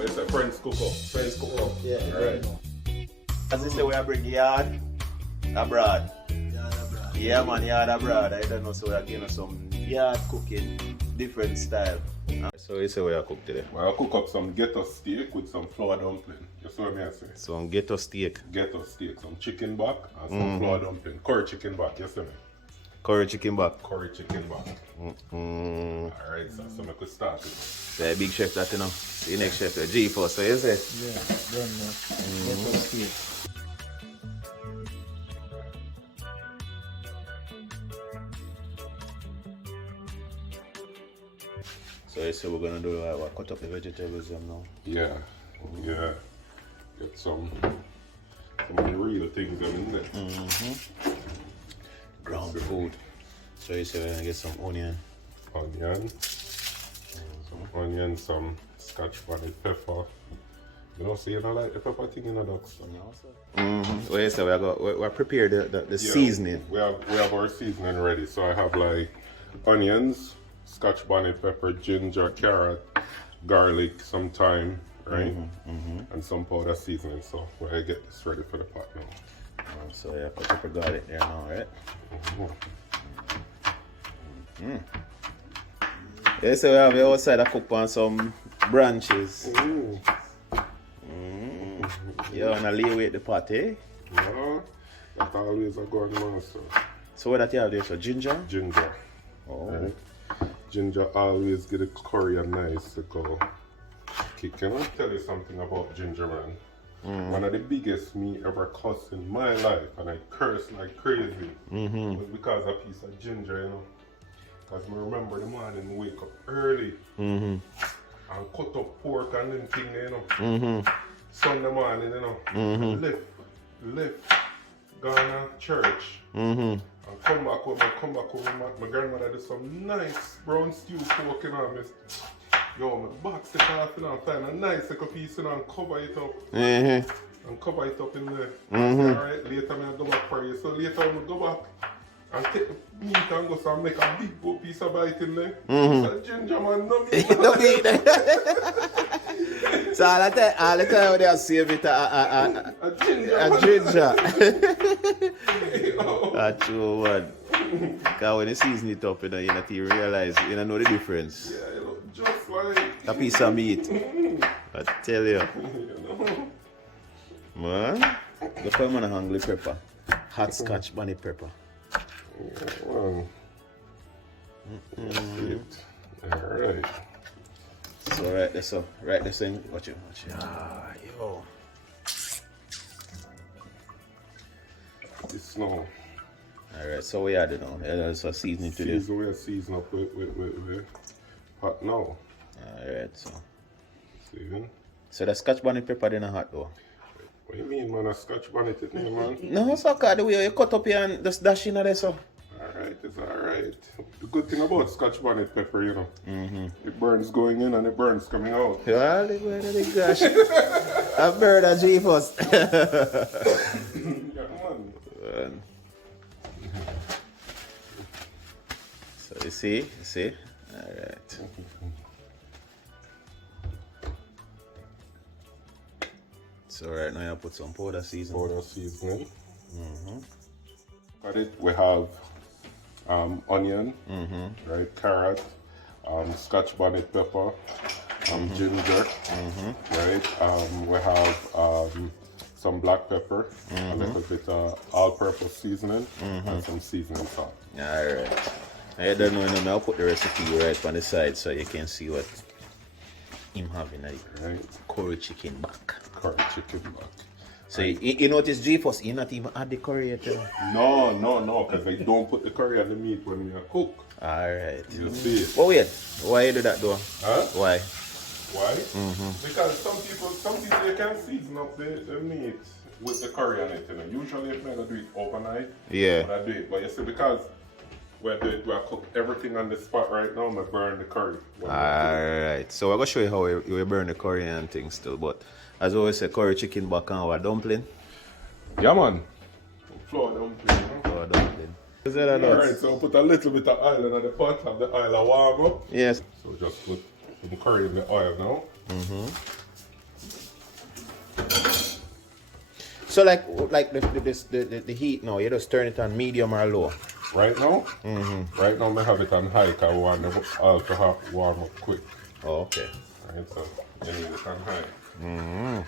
But it's a French cook up. French cook up. Yeah. Alright. As they say, we are bringing yard abroad. Yard abroad. Yeah, man, yard abroad. I don't know, so we are getting some yard cooking, different style. So you say we are cook today? Well, I'll cook up some ghetto steak with some flour dumpling. You see what I say? Some ghetto steak. Ghetto steak, some chicken back and some flour dumpling. Curry chicken back, you see me? Curry chicken back. Curry chicken back. Alright, so I could start it. So a big chef that you know. The next chef, the G4, so you say? Yeah, done now. Ghetto steak. So you say we're gonna do what, cut up the vegetables now? Yeah, yeah. Get some of the real things in there. Ground food. So you say we're gonna get some onion. Onion, some scotch bonnet pepper. You know, so you don't like the pepper thing in the ducks. Well, you say we're prepared the seasoning. We have our seasoning ready. So I have like onions, scotch bonnet pepper, ginger, carrot, garlic, some thyme, right? And some powder seasoning. So we're gonna get this ready for the pot now. So yeah, put pepper garlic there now, right? Yeah, so we have the outside I cook on some branches. You wanna lay with the pot, eh? Yeah, that always a good one. So what that you have there? So ginger? Ginger. Oh. Right? Ginger always get the curry a nice little kick. Can I tell you something about ginger, man? One of the biggest me ever cussed in my life, and I cursed like crazy, was because of a piece of ginger, you know. Because I remember the morning wake up early and cut up pork and them thing, you know. Sunday morning, you know. Left, gone to church. And come back home, my grandmother did some nice brown stew pork, you know. Yo, my box it off, you know, find a nice little piece, you know, and cover it up. And cover it up in there. Alright, later I go back for you. So later I go back and take the meat and go so make a big good piece of bite in there. So ginger man, no meat. No meat. So all the time they are save it A ginger. a ginger. That's true one. Because when you season it up, you not even realize, you don't know the difference. Yeah, you look just like A piece of meat. I tell you. Man, look how I'm hungry pepper. Hot scotch bonnet pepper. Yeah, well. Alright. So right this thing. Watch it. Ah, yo. It's now. Alright, so we add it now. That's a seasoning to this. We are season up with hot now. Alright, so. See? So the scotch bonnet pepper then a hot though. What do you mean, man? A scotch bonnet it, man? No, fuck the way you cut up here and just dash in there so. Alright, it's alright. The good thing about scotch bonnet pepper, you know, it burns going in and it burns coming out. Well, the gosh. I've heard of G-Force. Yeah, man. So you see? Alright. So right now you put some powder seasoning. Powder seasoning. Got it. We have onion, right? Carrot, scotch bonnet pepper, ginger, right? We have some black pepper, a little bit of all-purpose seasoning, and some seasoning salt. Alright. I don't know, I'll put the recipe right on the side so you can see what I'm having. Right? Curry chicken back. Curry chicken back. So you notice G-Force, you not even add the curry yet, you know? No, because I don't put the curry on the meat when we cook. Alright. You see it. Oh wait, why you do that though? Huh? Why? Why? Because some people you can season up the meat with the curry on it, you know. Usually if I do it overnight, Yeah. but I do it. But you see, because we cook everything on the spot right now, I burn the curry. Alright, so I'm going to show you how we burn the curry and things still, but as always say, curry chicken back and our dumpling. Yeah, man. Flour dumpling. Flour dumpling. Is that Alright, so put a little bit of oil in the pot, have the oil warm up. Yes. So just put some curry in the oil now. So like the heat now, you just turn it on medium or low. Right now? Right now, I have it on high because I want the alcohol warm up quick. Oh, okay. Right, so you need it on high.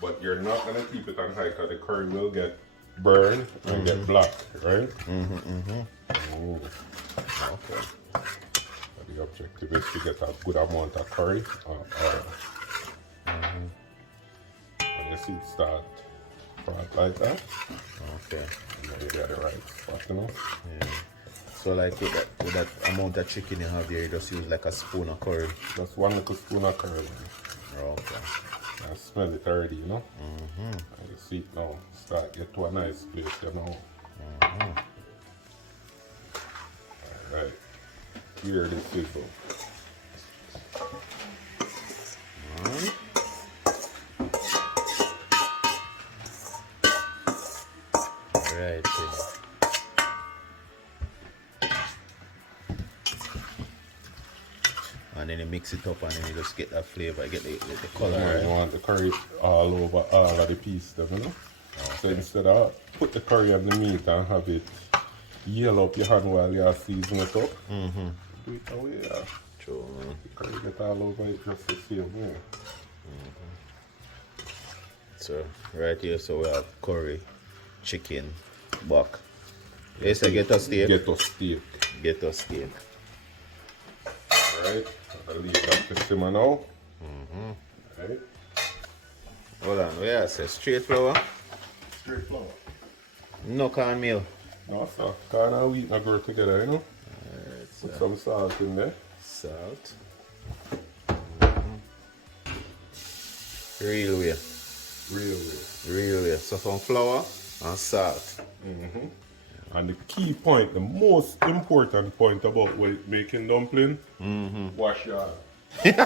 But you're not going to keep it on high because the curry will get burned and get black, right? Ooh. Okay. So the objective is to get a good amount of curry on oil. When you see it start front like that, Okay. you know you got it right spot, you know? Yeah. So like with that amount of chicken you have there, you just use like a spoon of curry. Just one little spoon of curry. Okay. I smell it already, you know? And you see it now. Start get to a nice place, you know? Alright. Here the sizzle. Right. And then you mix it up and then you just get that flavor, get the color. Yeah, you want the curry all over all of the pieces, you know? So instead of put the curry on the meat and have it yellow up your hand while you are seasoning it up, do it away. Yeah. True, man. The curry get all over it just the same way. So right here, so we have curry, chicken, buck. Yes, I get a steak. Get a steak. Get a steak. Alright, I'll leave that to simmer now. Right. Hold on, where I say straight flour? Straight flour. No cornmeal. No, sir. Corn and wheat not go together, you know? Alright, Put some salt in there. salt. Real way. Real way. Real way. So some flour and salt. And the key point, the most important point about making dumpling, wash your hands.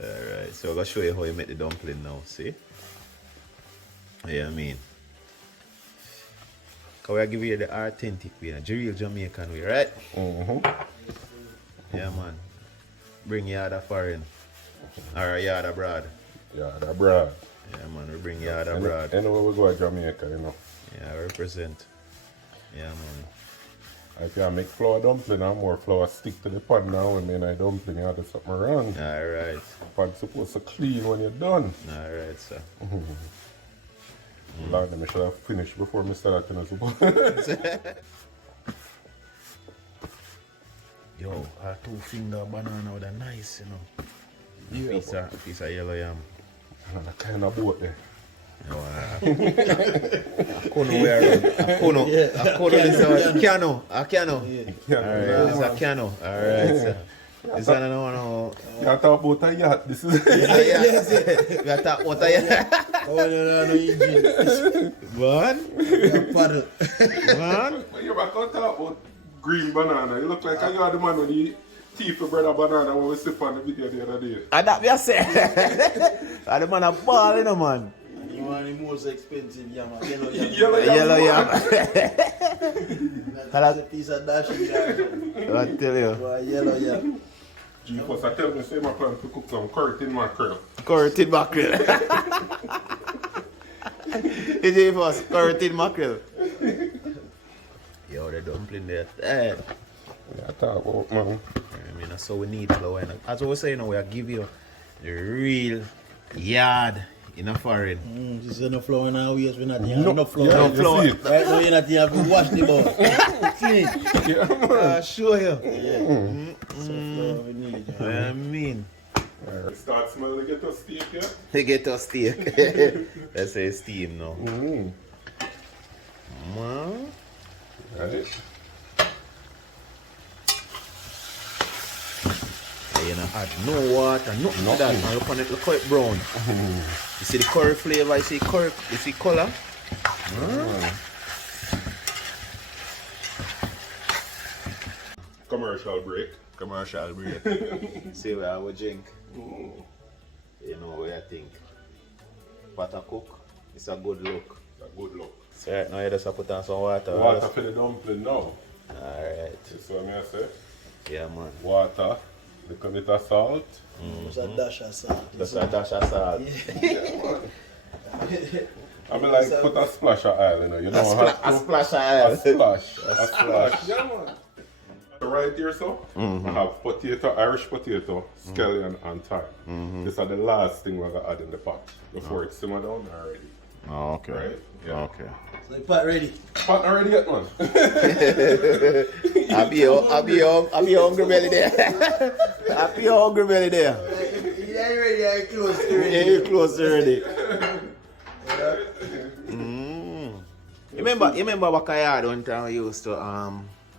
Alright, so I'm going to show you how you make the dumpling now, see? Yeah, I mean. Because we're give you the authentic way, the real Jamaican way, right? Yeah, man. Bring yard of foreign. Or yard abroad. Yeah, that bread. Yeah, man, we bring yard abroad. Anywhere we go to Jamaica, you know. Yeah, represent. Yeah, man. If you make flour dumpling and more flour stick to the pan now, when I dumpling, you have to do something wrong. Alright. Pan's supposed to clean when you're done. Alright, sir. Lord, I should have finished before I start that. Yo, a 2-finger banana with a nice, you know. Piece of yellow yam. And a kind of boat there. Yo, I couldn't wear it. I couldn't. This is a cano. A cano. Alright, this is a cano. Alright, sir. This is another one. You talk about a yacht. This is We are talking about a yacht. Oh, no engine. One. Paddle. One. You're back on talk about green banana. You look like you are the man with the teeth of bread and banana when we sip on the video the other day. And that we are saying. And the man a ball, you know, man. You want the most expensive yam, yellow Yellow yam. yam. That's a piece of dashing yam. I tell you. Yellow yam. Because I tell me, say my plan to cook some curry tin mackerel. Curry tin mackerel. Is it first? Curry tin mackerel. Yo, the dumpling there. Yeah, I talk about, man. I mean, that's how we need flour. As I was saying, we are give you the real yard in a foreign. This is no flour in our ways. We're not here. No flour. No flour. You see it? Right now, you're not here to wash the bowl. See it? Yeah, Sure, you. Yeah. So flour we need. I mean, Start smelling the ghetto steak, yeah? they get us steak. Let's say steam now. Man. Right? You know, add no water, nothing like that. And look on it, look how it brown. You see the curry flavor, you see curry, you see color. Commercial break. Commercial break. See where I would drink. You know what I think. Butter cook, it's a good look. A good look. So right now you just put on some water. Water for the dumpling now. Alright. That's what I say. Yeah, man. Water, Little bit of salt. Just a dash of salt. Just a dash of salt. I mean, like, put a splash of oil, you know. You don't have to. A splash of oil. A splash. Yeah, man. Right here, so, I have potato, Irish potato, scallion, and thyme. These are the last thing we're going to add in the pot before it simmer down already. Oh, okay. Right? Yeah. Okay. So the pot ready. Pot already yet, man. I'll be hungry belly there. I'll be hungry belly there. You ain't ready, you ain't close to ready. Yeah, you close already. You remember what I had one time I used to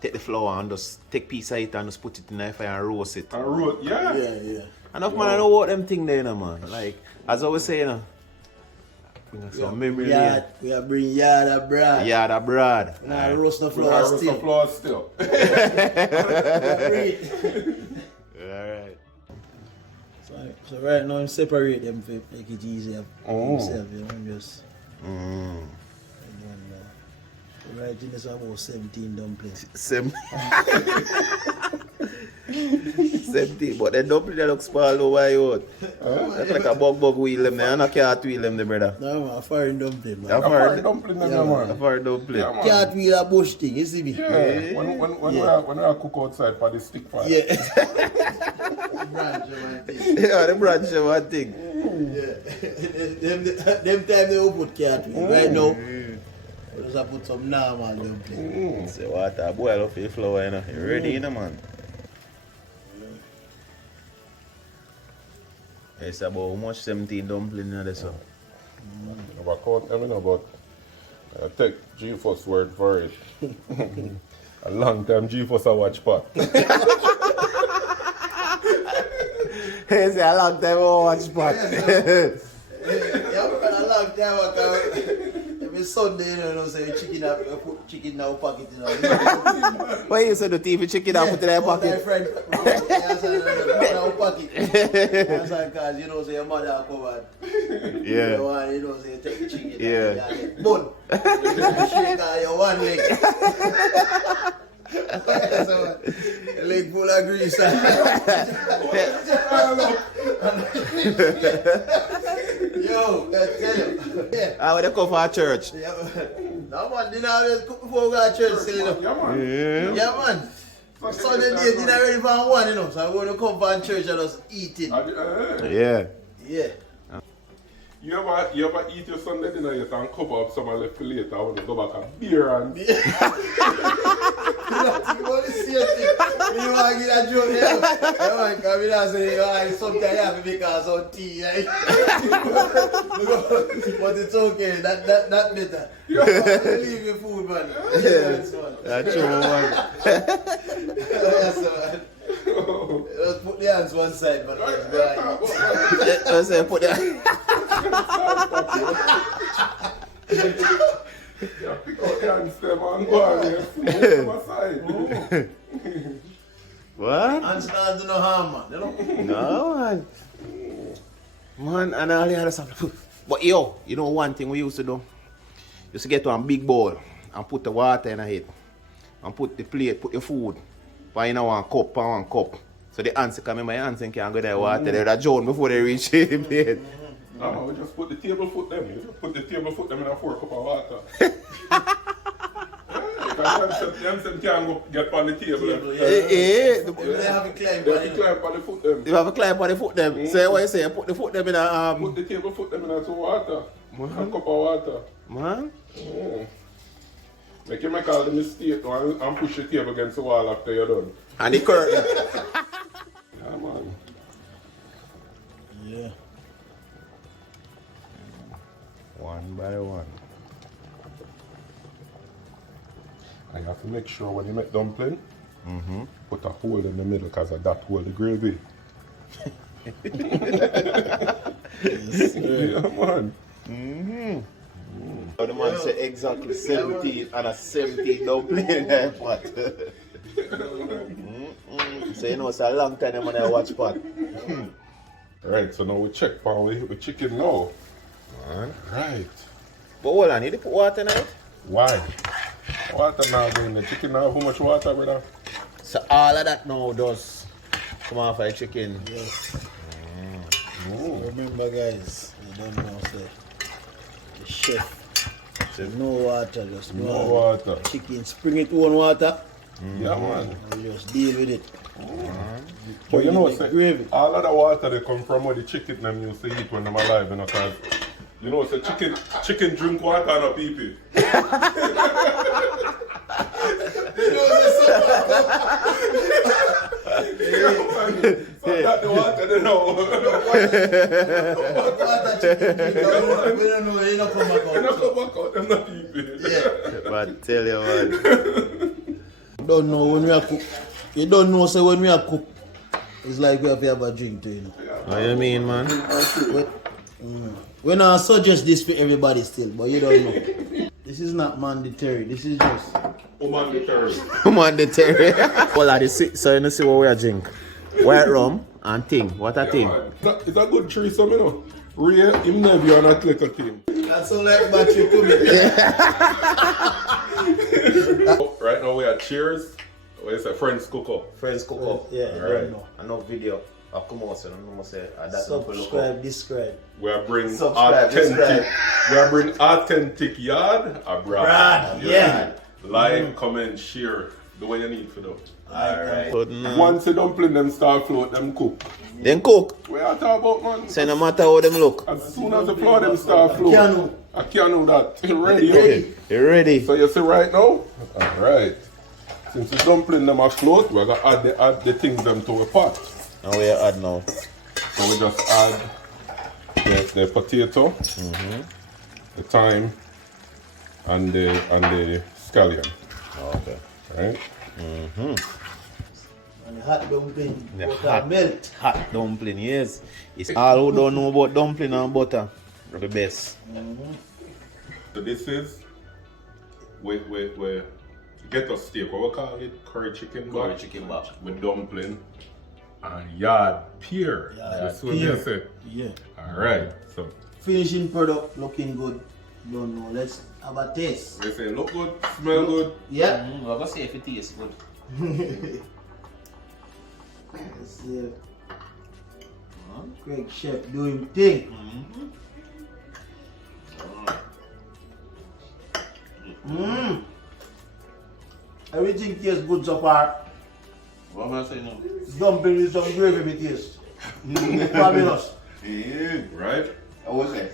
take the flour and just take piece of it and just put it in the fire and roast it. And roast, yeah. Yeah. Enough man, I know what them thing there, you know, man. Like, as I was saying, bring us some memory there. We are bring yard of bread. Yard of bread. Nah, roast the We flour roast the still. flour still. Alright. So right now, separate them to make it easier for yourself, you know, just... Right in this about 17 dumplings. 17, but the dumpling that looks small over here. That's like a bug wheel them there, and a cat wheel them there, brother. No man, a foreign dumpling, man. A foreign dumpling, Yeah, man. A foreign dumpling. Yeah, man. Cat wheel a bush thing, you see me? Yeah. When we cook outside for the stick fire. Yeah. Branch of my thing. Yeah, the branch of one thing. Yeah. them time they will put cat wheel. Right now, we just put some normal dumpling. Say water boil off your flour, you know. You ready, you know, man? It's about how much 17 dumpling in this one? I can't even know, but I take G-Force word for it. A long time G-Force a watch pot. It's a long time I watch pot. Yeah, but a long time ago, every Sunday, you know, say chicken up, put chicken in our pocket, you know. Why you say the TV chicken and put it in your pocket? Friend, yes, in our pocket. That's because, you know, say your mother covered. Yeah. You know, say you take the chicken. Yeah. Bun. You shake out your one leg. So, leg full of grease. Yo, I tell you. Yeah. I want to come for a church. Yeah, no man, dinner always cook before we go to church, still, you know. Yeah, man. Yeah, man. Sunday day, dinner ready for 1, you know. So I'm going to come from church and just eat it. Yeah. Yeah. You ever eat your Sunday dinner yet and cover up some left for later when you go back and beer and... You want to see a thing. You want to get a joke, yeah. Yeah, man, because we don't say, sometimes you have to make us some tea, right? But it's okay, that better. You leave your food, man. Yes, man. That's true, man. Yes, man. Just put the hands one side, but let's go like I say put that. Yeah, pick out the hands them and go on there. Put them aside. What? hands not do no harm, man. You know? No, man. Man, and all the other stuff. But yo, you know one thing we used to do? Used to get one big bowl and put the water in it. And put the plate, put the food. But one cup. So the ants come in, my ants can go there water. They're drown before they reach the plate. No, we just put the table foot them. You just put the table foot them in a 4 cup of water. Because them can't go get on the table. They have a climb, They have to climb on the foot them. You have a climb on the foot them. So what you say? Put the foot them in a Put the table foot them in a water. A cup of water. Man. Make you make all the mistake and push the table against the wall after you're done. And the curtain. Yeah, man. Yeah. One by one. And you have to make sure when you make dumpling, put a hole in the middle because of that hole the gravy. Yes, Yeah, man. The man said exactly 17 and a 17 dumpling in that pot. So you know it's a long time when I watch pot. Right, so now we check for we chicken now. Right. But hold on, you need to put water in it? Why? Water now going in the chicken now. How much water, brother? So all of that now does Come on for the chicken. Yes. Remember guys, you don't know say the chef. So no water, just No water. Chicken, spring it on water. Yeah, man. And you just deal with it. But you know, Like say, gravy. all of the water they come from where the chicken them used to eat when they're alive, you know, cause you know, say chicken drink water and a pee-pee. You know, so that the water they know. Water chicken drink, we don't know, you don't come back They don't out. come back out, them not pee-pee. Yeah. But tell you what. Don't know when we are cook. You don't know, say when we are cook, it's like we have to have a drink too, you know. What you mean, man? We not suggest this for everybody still, but you don't know. This is not mandatory. This is just. Mandatory. Mandatory. Well, I see, so you know see what we are drink. White rum and thing. What a thing. It's a good threesome, you know. Ray, him never on a click a thing. That's all like battery to me. Right now we are cheers. It's a friend's cook up. Friends cook up. Yeah, I Alright. don't know. I know video. I come out, so I know say that's not for look up. Subscribe, describe. We are bring Subscribe, authentic. We are bring authentic yard abroad. Brad, yeah. Like, comment, share. Do what you need for them. Alright. Once the dumpling them start float, them cook. Then cook. We are talking about, man. So no matter how them look. As soon as the floor them start float, Canoe. I can't know that. Ready. Okay. You ready? So you see right now? Alright. Since the dumpling them are float, we're gonna add the things them to a pot. And we add now. So we just add the potato, the thyme, and the scallion. Okay. Right? And the hot dumpling. The Butter melt. hot dumpling, yes. It's all who don't know about dumpling and butter. The best. So this is we get a steak. What we call it? Curry chicken back. With dumpling and yard pear. Yard That's what pear. they say. Yeah. Alright. So Finishing product looking good. Don't know. Let's have a taste. they say look good, smell good. Yeah. I'm gonna say if it tastes good. Let's see. Craig Chef doing thing. Everything tastes good so far. What am I saying now? Dumpling with some gravy it tastes. Fabulous. Right? I was say,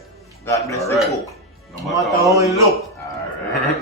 God bless Alright. the cook. No No matter how it look. Alright.